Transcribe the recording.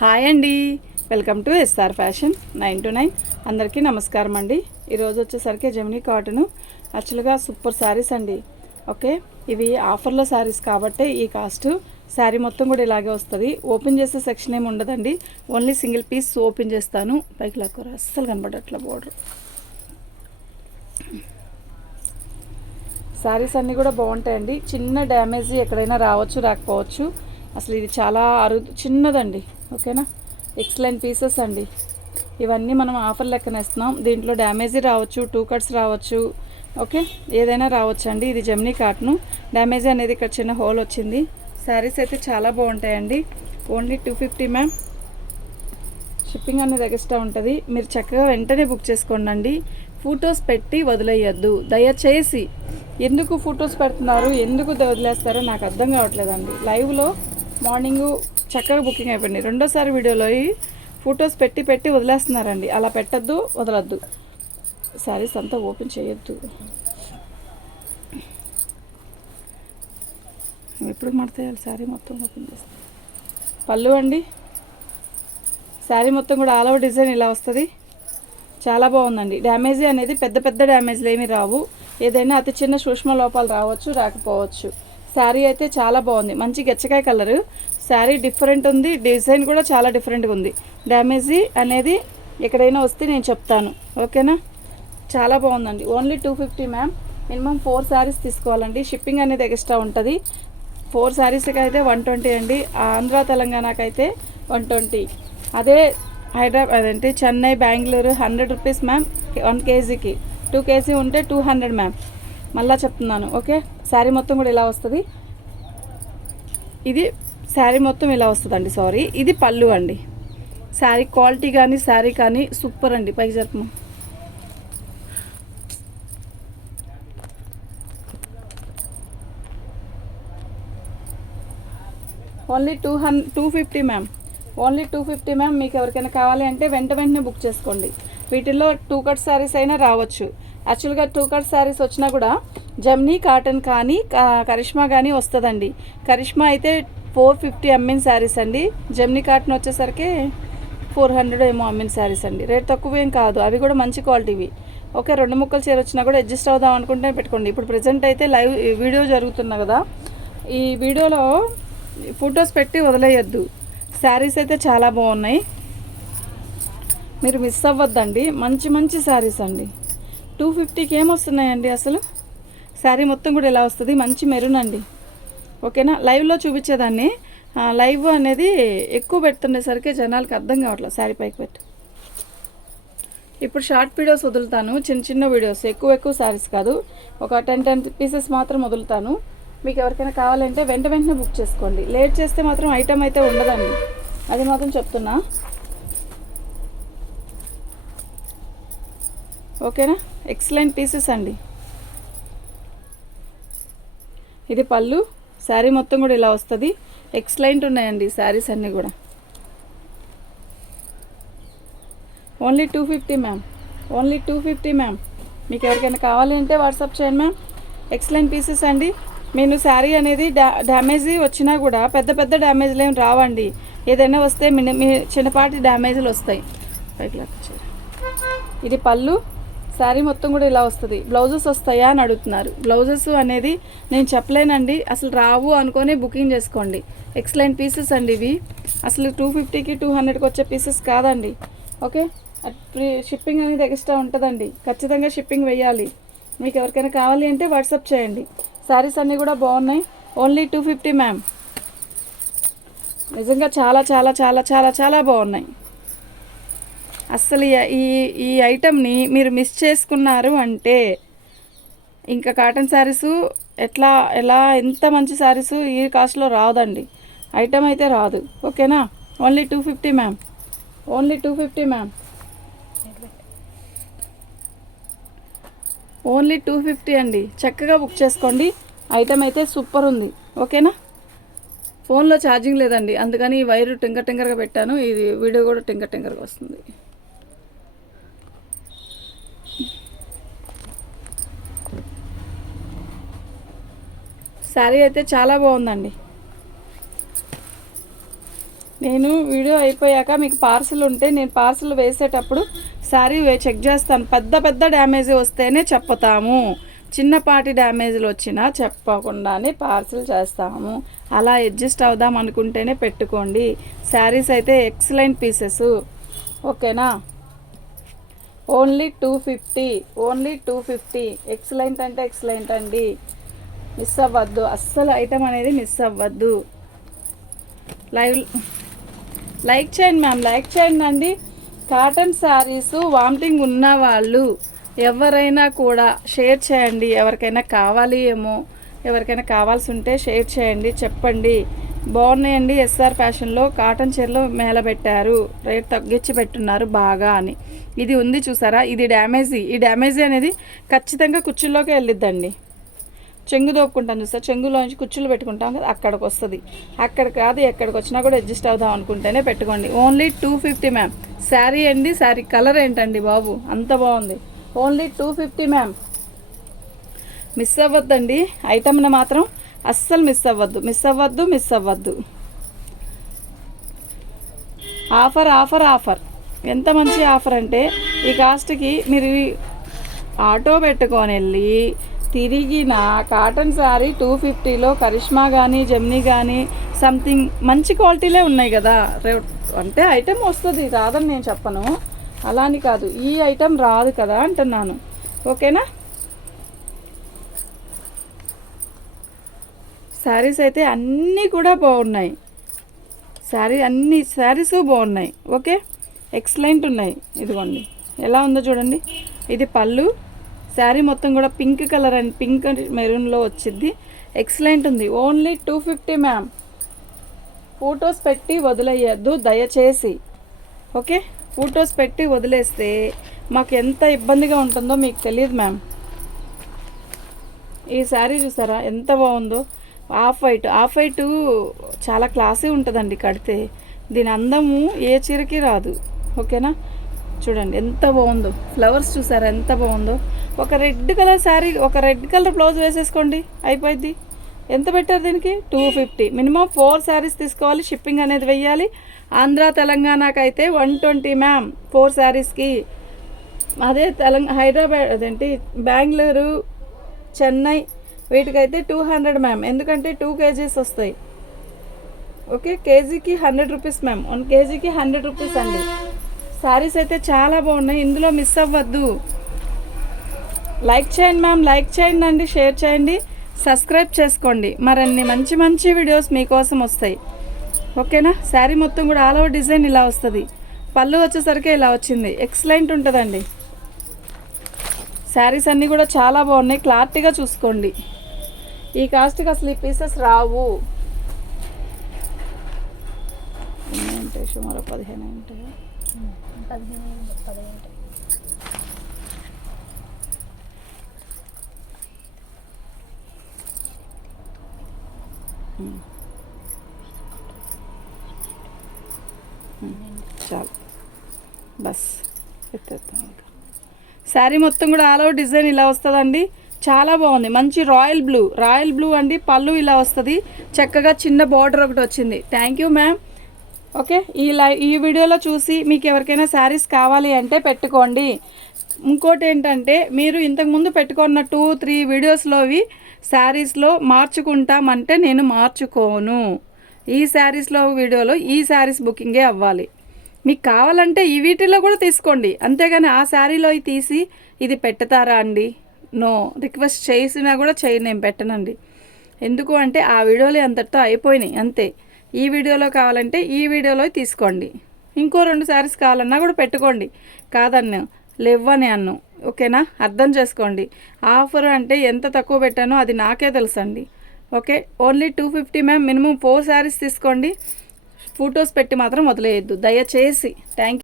Hi అండి. Welcome to SR fashion nine to nine. అందరికీ నమస్కారం అండి. ఈరోజు వచ్చేసరికి జమినీ కాటన్. యాక్చువల్గా సూపర్ శారీస్ అండి. ఓకే? ఇవి ఆఫర్లో శారీస్ కాబట్టి ఈ కాస్ట్. శారీ మొత్తం కూడా ఇలాగే వస్తుంది. ఓపెన్ చేసే సెక్షన్ ఏమి ఉండదండి. ఓన్లీ సింగిల్ పీస్ ఓపెన్ చేస్తాను. పైకి లాక్కూర అస్సలు కనబడట్లా బోర్డర్ శారీస్ అన్నీ కూడా బాగుంటాయండి. చిన్న డ్యామేజ్ ఎక్కడైనా రావచ్చు రాకపోవచ్చు. అసలు ఇది చాలా అరుదు చిన్నదండి. ఓకేనా? ఎక్సలెంట్ పీసెస్ అండి. ఇవన్నీ మనం ఆఫర్ లెక్కన ఇస్తున్నాం. దీంట్లో డ్యామేజ్ రావచ్చు టూ కట్స్ రావచ్చు ఓకే? ఏదైనా రావచ్చు అండి ఇది జెమినీ కాటను. డ్యామేజ్ అనేది ఇక్కడ చిన్న హోల్ వచ్చింది. శారీస్ అయితే చాలా బాగుంటాయండి. Only two fifty ma'am shipping అనేది ఎక్స్ట్రా ఉంటుంది. మీరు చక్కగా వెంటనే బుక్ చేసుకోండి ఫొటోస్ పెట్టి వదిలేయద్దు. దయచేసి ఎందుకు ఫొటోస్ పెడుతున్నారు? ఎందుకు వదిలేస్తారో నాకు అర్థం కావట్లేదండి. లైవ్లో మార్నింగు చక్కగా బుకింగ్ అయిపోయింది. రెండోసారి వీడియోలో ఈ ఫొటోస్ పెట్టి పెట్టి వదిలేస్తున్నారండి. అలా పెట్టద్దు వదలద్దు. శారీస్ అంతా ఓపెన్ చేయొద్దు. ఎప్పుడు మడతాయాలి శారీ మొత్తం ఓపెన్ చేస్తాను పళ్ళు అండి. శారీ మొత్తం కూడా ఆల్ ఓవర్ డిజైన్ ఇలా వస్తుంది. చాలా బాగుందండి. డ్యామేజీ అనేది పెద్ద పెద్ద డ్యామేజ్లు ఏమీ రావు. ఏదైనా అతి చిన్న సూక్ష్మ లోపాలు రావచ్చు రాకపోవచ్చు. శారీ అయితే చాలా బాగుంది. మంచి గచ్చకాయ కలరు. శారీ డిఫరెంట్ ఉంది డిజైన్ కూడా చాలా డిఫరెంట్గా ఉంది. డ్యామేజీ అనేది ఎక్కడైనా వస్తే నేను చెప్తాను. ఓకేనా? చాలా బాగుందండి. Only two fifty ma'am. Minimum four saris తీసుకోవాలండి. షిప్పింగ్ అనేది ఎక్స్ట్రా ఉంటుంది. ఫోర్ శారీస్కి అయితే వన్ ట్వంటీ అండి. ఆంధ్ర తెలంగాణకైతే వన్ ట్వంటీ. అదే హైదరాబాద్ అదేంటి Chennai Bengaluru hundred rupees ma'am one కేజీకి. టూ కేజీ ఉంటే టూ హండ్రెడ్ మ్యామ్. మళ్ళీ చెప్తున్నాను. ఓకే? శారీ మొత్తం కూడా ఇలా వస్తుంది. ఇది శారీ మొత్తం ఇలా వస్తుందండి సారీ ఇది పళ్ళు అండి. శారీ క్వాలిటీ కానీ శారీ కానీ సూపర్ అండి పైకి జరుపు ఓన్లీ టూ హన్ two fifty ma'am only two fifty ma'am మీకు ఎవరికైనా కావాలి అంటే వెంట వెంటనే బుక్ చేసుకోండి. వీటిల్లో టూ కట్ శారీస్ అయినా రావచ్చు. యాక్చువల్గా టూ కట్ శారీస్ వచ్చినా కూడా జమ్నీ కాటన్ కానీ కరిష్మా కానీ వస్తుందండి. కరిష్మా అయితే ఫోర్ ఫిఫ్టీ అమ్మిన శారీస్ అండి. జమ్ని కాటన్ వచ్చేసరికి ఫోర్ హండ్రెడ్ ఏమో అమ్మిన శారీస్ అండి. రేట్ తక్కువ ఏం కాదు. అవి కూడా మంచి క్వాలిటీవి. ఓకే రెండు ముక్కలు చీర వచ్చినా కూడా అడ్జస్ట్ అవుదాం అనుకుంటే పెట్టుకోండి. ఇప్పుడు ప్రజెంట్ అయితే లైవ్ వీడియో జరుగుతున్నా కదా. ఈ వీడియోలో ఫొటోస్ పెట్టి వదిలేయద్దు. శారీస్ అయితే చాలా బాగున్నాయి. మీరు మిస్ అవ్వద్దండి. మంచి మంచి శారీస్ అండి. టూ ఫిఫ్టీకి ఏమొస్తున్నాయండి అసలు? శారీ మొత్తం కూడా ఇలా వస్తుంది? మంచి మెరూన్ అండి. ఓకేనా? లైవ్లో చూపించేదాన్ని. లైవ్ అనేది ఎక్కువ పెడుతుండేసరికి జనాలకి అర్థం కావట్లేదు. శారీ పైకి పెట్టు. ఇప్పుడు షార్ట్ వీడియోస్ వదులుతాను. చిన్న చిన్న వీడియోస్ ఎక్కువ ఎక్కువ శారీస్ కాదు. ఒక టెన్ టెన్ పీసెస్ మాత్రం వదులుతాను. మీకు ఎవరికైనా కావాలంటే వెంట వెంటనే బుక్ చేసుకోండి. లేట్ చేస్తే మాత్రం ఐటమ్ అయితే ఉండదండి. అది మాత్రం చెప్తున్నా. ఓకేనా? ఎక్సలెంట్ పీసెస్ అండి. ఇది పళ్ళు. శారీ మొత్తం కూడా ఇలా వస్తుంది. ఎక్స్లైంట్ ఉన్నాయండి శారీస్ అన్నీ కూడా. Only two fifty ma'am only two fifty ma'am మీకు ఎవరికైనా కావాలి అంటే వాట్సాప్ చేయండి మ్యామ్ ఎక్సలెంట్ పీసెస్ అండి. నేను శారీ అనేది డా డ్యామేజీ వచ్చినా కూడా పెద్ద పెద్ద డ్యామేజ్లు ఏమి రావండి. ఏదైనా వస్తే మిని మీ చిన్నపాటి డ్యామేజ్లు వస్తాయి. ఇది పళ్ళు. శారీ మొత్తం కూడా ఇలా వస్తుంది. బ్లౌజెస్ వస్తాయా అని అడుగుతున్నారు. బ్లౌజెస్ అనేది నేను చెప్పలేనండి. అసలు రావు అనుకొని బుకింగ్ చేసుకోండి. ఎక్సలెంట్ పీసెస్ అండి ఇవి. అసలు టూ ఫిఫ్టీకి టూ హండ్రెడ్కి వచ్చే పీసెస్ కాదండి. ఓకే షిప్పింగ్ అనేది ఎక్స్ట్రా ఉంటుందండి. ఖచ్చితంగా షిప్పింగ్ వేయాలి. మీకు ఎవరికైనా కావాలి అంటే వాట్సాప్ చేయండి. శారీస్ అన్నీ కూడా బాగున్నాయి. ఓన్లీ టూ ఫిఫ్టీ మ్యామ్ నిజంగా చాలా చాలా చాలా చాలా చాలా బాగున్నాయి. అస్సలు ఈ- ఈ ఈ ఐటమ్ని మీరు మిస్ చేసుకున్నారు అంటే ఇంకా కాటన్ శారీస్ ఎట్లా ఎలా ఎంత మంచి శారీస్ ఈ కాస్ట్లో రాదండి. ఐటమ్ అయితే రాదు. ఓకేనా? Only two fifty ma'am. Only two fifty ma'am. Only two fifty అండి. చక్కగా బుక్ చేసుకోండి. ఐటమ్ అయితే సూపర్ ఉంది. ఓకేనా? ఫోన్లో ఛార్జింగ్ లేదండి. అందుకని ఈ వైరు టింకర్ టింకర్గా పెట్టాను. ఇది వీడియో కూడా టింకర్ టింకర్గా వస్తుంది. శారీ అయితే చాలా బాగుందండి. నేను వీడియో అయిపోయాక మీకు పార్సిల్ ఉంటే నేను పార్సిల్ వేసేటప్పుడు శారీ చెక్ చేస్తాను. పెద్ద పెద్ద డ్యామేజ్ వస్తేనే చెప్పుతాము. చిన్నపాటి డ్యామేజ్లు వచ్చినా చెప్పకుండానే పార్సిల్ చేస్తాము. అలా అడ్జస్ట్ అవుదాం అనుకుంటేనే పెట్టుకోండి. శారీస్ అయితే ఎక్సలెంట్ పీసెస్. ఓకేనా? Only two fifty only two fifty. Excellent అంటే ఎక్సలెంట్ అండి. మిస్ అవ్వద్దు. అస్సలు ఐటమ్ అనేది మిస్ అవ్వద్దు. లైవ్ లైక్ చేయండి మ్యామ్ లైక్ చేయండి అండి. కాటన్ శారీస్ వామిటింగ్ ఉన్న వాళ్ళు ఎవరైనా కూడా షేర్ చేయండి. ఎవరికైనా కావాలి ఏమో ఎవరికైనా కావాల్సి ఉంటే షేర్ చేయండి చెప్పండి. బాగున్నాయండి ఎస్ఆర్ ఫ్యాషన్లో. కాటన్ చీరలో మేలబెట్టారు రేట్ తగ్గించి పెట్టున్నారు బాగా అని. ఇది ఉంది చూసారా? ఇది డ్యామేజీ. ఈ డ్యామేజీ అనేది ఖచ్చితంగా కుర్చీలోకి వెళ్ళిద్దండి. చెంగు దోపుకుంటాం చూస్తే చెంగులోంచి కుచ్చులు పెట్టుకుంటాం కదా అక్కడికి వస్తుంది. అక్కడ కాదు ఎక్కడికి వచ్చినా కూడా అడ్జస్ట్ అవుదాం అనుకుంటేనే పెట్టుకోండి. Only two fifty ma'am sari అండి శారీ కలర్ ఏంటండి బాబు? అంత బాగుంది. Only two fifty ma'am miss అవ్వద్దండి. ఐటమ్ని మాత్రం అస్సలు మిస్ అవ్వద్దు. మిస్ అవ్వద్దు మిస్ అవ్వద్దు. ఆఫర్ ఆఫర్ ఆఫర్ ఎంత మంచి ఆఫర్ అంటే ఈ కాస్ట్కి మీరు ఆటో పెట్టుకొని వెళ్ళి తిరిగిన కాటన్ శారీ టూ ఫిఫ్టీలో కరిష్మా కానీ జమ్నీ కానీ సంథింగ్ మంచి క్వాలిటీలే ఉన్నాయి కదా. అంటే ఐటెం వస్తుంది రాదని నేను చెప్పను. అలా అని కాదు ఈ ఐటెం రాదు కదా అంటున్నాను. ఓకేనా? శారీస్ అయితే అన్నీ కూడా బాగున్నాయి. శారీ అన్ని శారీస్ బాగున్నాయి. ఓకే? ఎక్సలెంట్ ఉన్నాయి. ఇదిగోండి. ఎలా ఉందో చూడండి. ఇది పళ్ళు. శారీ మొత్తం కూడా పింక్ కలర్ అండ్ పింక్ మెరూన్లో వచ్చింది ఎక్సలెంట్ ఉంది. Only two fifty ma'am photos పెట్టి వదిలేయద్దు దయచేసి. ఓకే ఫొటోస్ పెట్టి వదిలేస్తే మాకు ఎంత ఇబ్బందిగా ఉంటుందో మీకు తెలియదు మ్యామ్ ఈ శారీ చూసారా? ఎంత బాగుందో. ఆఫ్ వైట్ ఆఫ్ వైట్ చాలా క్లాసీ ఉంటుందండి కడితే. దీని అందము ఏ చీరకి రాదు. ఓకేనా చూడండి ఎంత బాగుందో. ఫ్లవర్స్ చూసారా ఎంత బాగుందో. ఒక రెడ్ కలర్ శారీ ఒక రెడ్ కలర్ బ్లౌజ్ వేసేసుకోండి అయిపోయింది ఎంత పెట్టారు దీనికి? Two fifty minimum four saris తీసుకోవాలి షిప్పింగ్ అనేది వెయ్యాలి. ఆంధ్ర తెలంగాణకైతే అయితే వన్ ట్వంటీ మ్యామ్ ఫోర్ శారీస్కి అదే తెలంగాణ హైదరాబాద్ అదేంటి? బెంగళూరు చెన్నై వీటికైతే టూ హండ్రెడ్ మ్యామ్ ఎందుకంటే టూ కేజీస్ వస్తాయి. ఓకే కేజీకి హండ్రెడ్ రూపీస్ మ్యామ్ వన్ కేజీకి హండ్రెడ్ రూపీస్ అండి. శారీస్ అయితే చాలా బాగున్నాయి. ఇందులో మిస్ అవ్వద్దు. లైక్ చేయండి మ్యామ్ లైక్ చేయండి అండి షేర్ చేయండి సబ్స్క్రైబ్ చేసుకోండి. మరన్ని మంచి మంచి వీడియోస్ మీకోసం వస్తాయి. ఓకేనా? శారీ మొత్తం కూడా ఆల్ ఓవర్ డిజైన్ ఇలా వస్తుంది. పళ్ళు వచ్చేసరికి ఇలా వచ్చింది. ఎక్సలెంట్ ఉంటుందండి. శారీస్ అన్నీ కూడా చాలా బాగున్నాయి. క్లారిటీగా చూసుకోండి. ఈ కాస్ట్కి అసలు ఈ పీసెస్ రావు. ఎన్ని సుమారు పదిహేను ఉంటాయి పదిహేను పదిహేను చాలు బస్ ఇంకా శారీ మొత్తం కూడా ఆల్ ఓవర్ డిజైన్ ఇలా వస్తుందండి చాలా బాగుంది మంచి రాయల్ బ్లూ రాయల్ బ్లూ అండి పళ్ళు ఇలా వస్తుంది చక్కగా చిన్న బార్డర్ ఒకటి వచ్చింది థ్యాంక్ యూ మ్యామ్ ఓకే? ఈ లై ఈ వీడియోలో చూసి మీకు ఎవరికైనా శారీస్ కావాలి అంటే పెట్టుకోండి. ఇంకోటి ఏంటంటే మీరు ఇంతకుముందు పెట్టుకున్న టూ త్రీ వీడియోస్లోవి శారీస్లో మార్చుకుంటామంటే నేను మార్చుకోను. ఈ శారీస్లో వీడియోలో ఈ శారీస్ బుకింగే అవ్వాలి. మీకు కావాలంటే ఈ వీటిలో కూడా తీసుకోండి. అంతేగాని ఆ శారీలో తీసి ఇది పెట్టుతారా అండి? నో రిక్వెస్ట్ చేసినా కూడా చేయి నేను పెట్టనండి. ఎందుకు అంటే ఆ వీడియోలు అంతటితో అయిపోయినాయి అంతే. ఈ వీడియోలో కావాలంటే ఈ వీడియోలో తీసుకోండి. ఇంకో రెండు శారీస్ కావాలన్నా కూడా పెట్టుకోండి. కాదన్ను లేవని అన్ను. ఓకేనా? అర్థం చేసుకోండి. ఆఫర్ అంటే ఎంత తక్కువ పెట్టానో అది నాకే తెలుసండి. Okay? Only two fifty ma'am minimum four saris తీసుకోండి. ఫొటోస్ పెట్టి మాత్రం వదిలేయద్దు. దయచేసి. థ్యాంక్